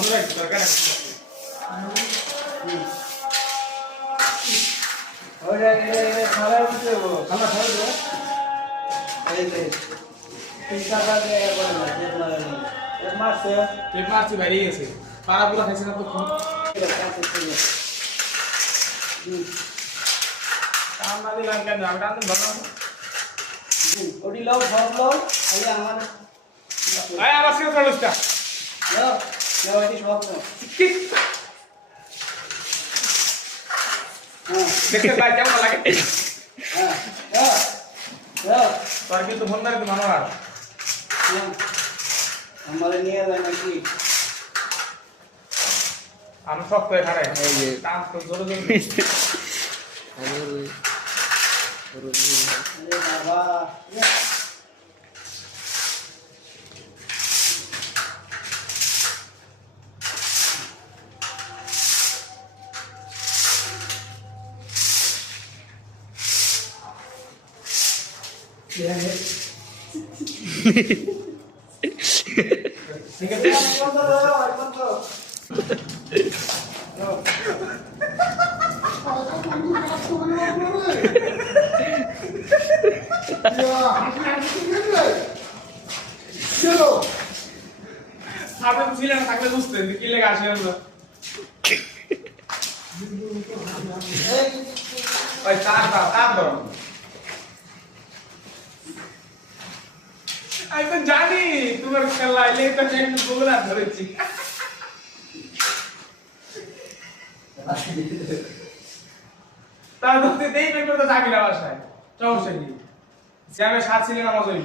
মনে রাখতে দরকার আছে ওরে খালা উঠে গো আমরা খাওয়া দেবো এই যে তিনটা বাজে বলে না যে বলে না এর মাসে পেট মারছি বাইরে গেছে পাড়া পুরা খাইছে না তো ফোন কাম না দিলাম কেন আমি রাতে ভাবলাম ওডি লাও ভাবলো এই আমার আয় আমার সিও চলছটা লাও লাও এটি সব নাও হ্যাঁ দেখতে ভাই কেমন লাগে হ্যাঁ লাও লাও তোর কিন্তু ফোন না কিন্তু মানোয়ার আমারে নিয়ে যায় নাকি আমি সব করে খাড়াই এই যে কাম তো জোরে জোরে আরে বাবা সাথে ছিল না থাকলে বুঝতেন কি লেগে আসে আমরা ওই তার ধরো আমি তো জানি তোমার খেলা এলে তো আমি বগুলা ধরেছি তা ধরতে দেই না করে তো যাবি না বাসায় সমস্যা কি সে আমি সাত ছিলেন আমার জন্য